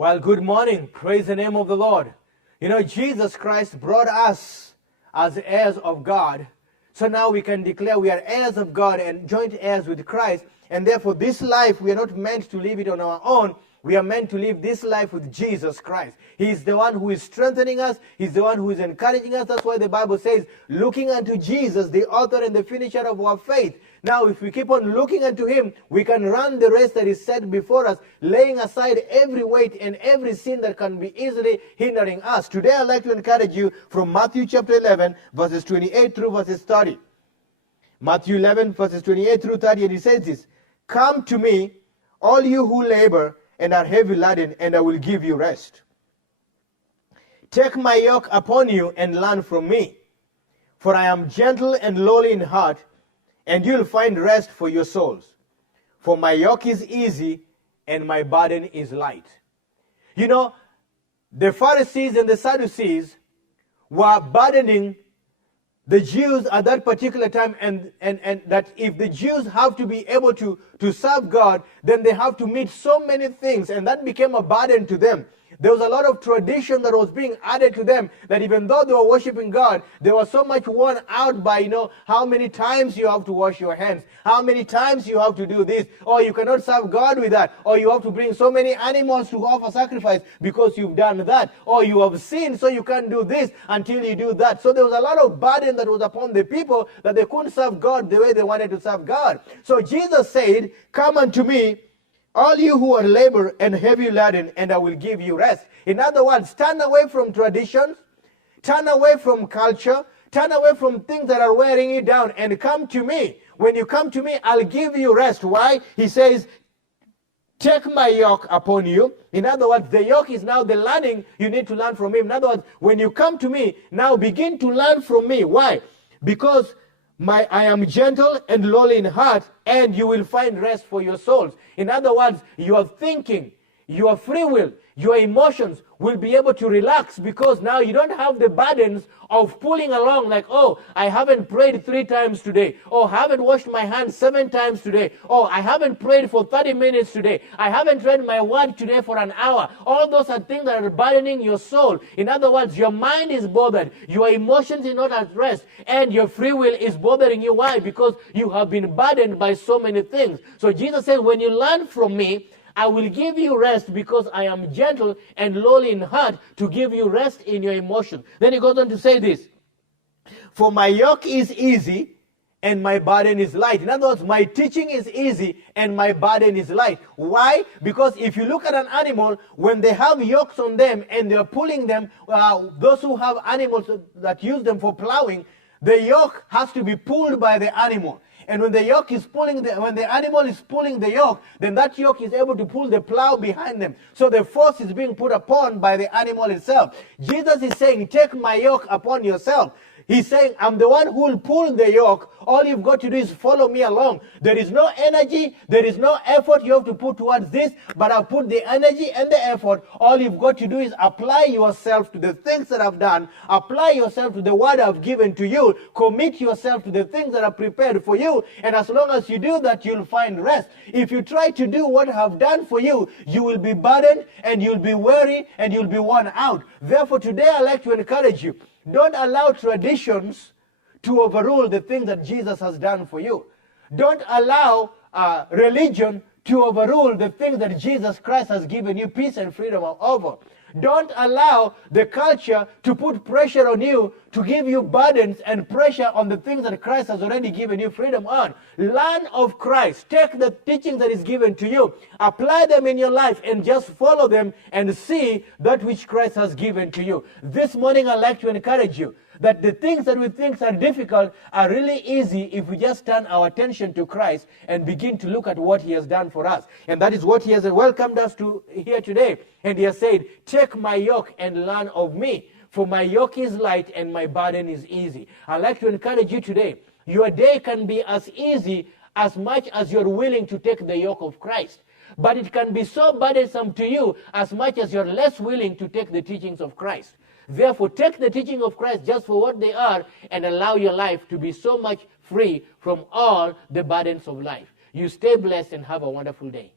Well, good morning. Praise the name of the Lord. You know, Jesus Christ brought us as heirs of God. So now we can declare we are heirs of God and joint heirs with Christ. And therefore, this life, we are not meant to live it on our own. We are meant to live this life with Jesus Christ. He is the one who is strengthening us. He's the one who is encouraging us. That's why the Bible says, looking unto Jesus, the author and the finisher of our faith. Now, if we keep on looking unto Him, we can run the race that is set before us, laying aside every weight and every sin that can be easily hindering us. Today, I'd like to encourage you from Matthew chapter 11, verses 28 through verses 30. Matthew 11, verses 28 through 30, and He says this, "Come to me, all you who labor and are heavy laden, and I will give you rest. Take my yoke upon you and learn from me, for I am gentle and lowly in heart, and you'll find rest for your souls. For my yoke is easy and my burden is light." You know, the Pharisees and the Sadducees were burdening the Jews at that particular time, and that if the Jews have to be able to serve God, then they have to meet so many things, and that became a burden to them. There was a lot of tradition that was being added to them, that even though they were worshiping God, they were so much worn out by, how many times you have to wash your hands, how many times you have to do this, or you cannot serve God with that, or you have to bring so many animals to offer sacrifice because you've done that, or you have sinned so you can't do this until you do that. So there was a lot of burden that was upon the people that they couldn't serve God the way they wanted to serve God. So Jesus said, "Come unto me, all you who are labor and heavy laden, and I will give you rest." In other words, turn away from traditions, turn away from culture, turn away from things that are wearing you down, and come to me. When you come to me, I'll give you rest. Why? He says, "Take my yoke upon you." In other words, the yoke is now the learning you need to learn from Him. In other words, when you come to me, now begin to learn from me. Why? Because I am gentle and lowly in heart, and you will find rest for your souls. In other words, your thinking, your free will, your emotions will be able to relax, because now you don't have the burdens of pulling along like, "Oh, I haven't prayed 3 times today. Oh, I haven't washed my hands 7 times today. Oh, I haven't prayed for 30 minutes today. I haven't read my word today for an hour." All those are things that are burdening your soul. In other words, your mind is bothered, your emotions are not at rest, and your free will is bothering you. Why? Because you have been burdened by so many things. So Jesus says, when you learn from me, I will give you rest, because I am gentle and lowly in heart, to give you rest in your emotions. Then he goes on to say this, "For my yoke is easy and my burden is light." In other words, my teaching is easy and my burden is light. Why? Because if you look at an animal, when they have yokes on them and they're pulling them, those who have animals that use them for plowing, the yoke has to be pulled by the animal. And when the yoke is when the animal is pulling the yoke, then that yoke is able to pull the plow behind them. So the force is being put upon by the animal itself. Jesus is saying, "Take my yoke upon yourself." He's saying, "I'm the one who will pull the yoke. All you've got to do is follow me along." There is no energy, there is no effort you have to put towards this, but I've put the energy and the effort. All you've got to do is apply yourself to the things that I've done, apply yourself to the word I've given to you, commit yourself to the things that are prepared for you, and as long as you do that, you'll find rest. If you try to do what I've done for you, you will be burdened, and you'll be weary, and you'll be worn out. Therefore, today I'd like to encourage you, don't allow traditions to overrule the things that Jesus has done for you. Don't allow religion to overrule the things that Jesus Christ has given you peace and freedom over. Don't allow the culture to put pressure on you, to give you burdens and pressure on the things that Christ has already given you freedom on. Learn of Christ. Take the teachings that is given to you, apply them in your life, and just follow them and see that which Christ has given to you. This morning I'd like to encourage you that the things that we think are difficult are really easy if we just turn our attention to Christ and begin to look at what He has done for us. And that is what He has welcomed us to here today. And He has said, "Take my yoke and learn of me, for my yoke is light and my burden is easy." I'd like to encourage you today. Your day can be as easy as much as you're willing to take the yoke of Christ. But it can be so burdensome to you as much as you're less willing to take the teachings of Christ. Therefore, take the teaching of Christ just for what they are, and allow your life to be so much free from all the burdens of life. You stay blessed and have a wonderful day.